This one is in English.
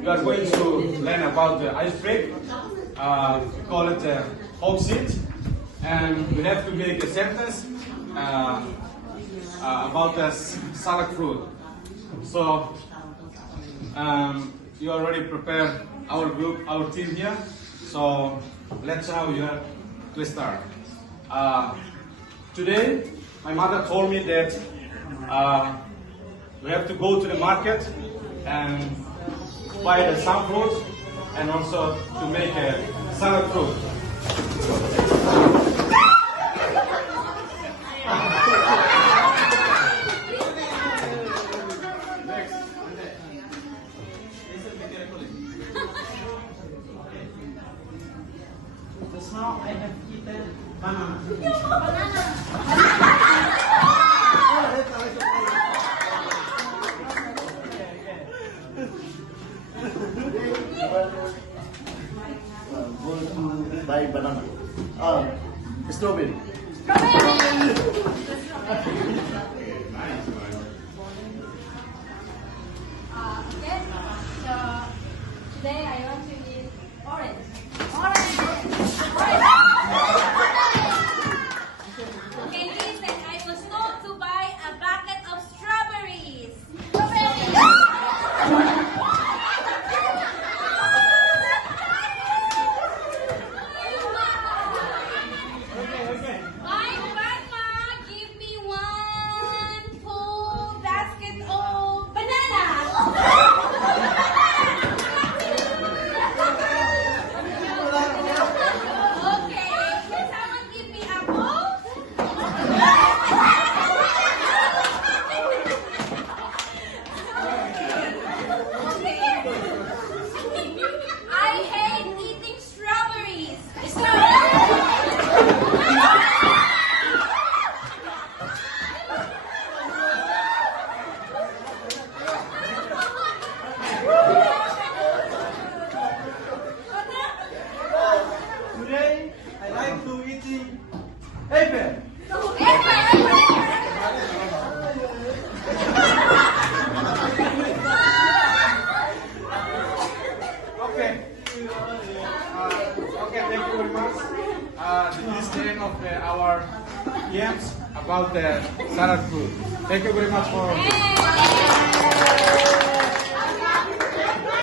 we are going to learn about the ice break. We call it the hog seat, and we have to make a sentence about the salad fruit. So you already prepared our group, our team here. So let's how you have to start. Today, my mother told me that we have to go to the market and buy the some fruit and also to make a salad fruit. Next. Just now I have eaten banana. Go to buy banana. Strawberry. Yes. So today I want to eat orange. Okay, listen. I was told to buy a bucket of strawberries. My grandma give me one full basket of bananas. Okay, can someone give me apples? I hate eating strawberries. Today I like to eating apple. Okay. Okay, thank you very much. This is the end of our games about the salad fruit. Thank you very much for. Hey!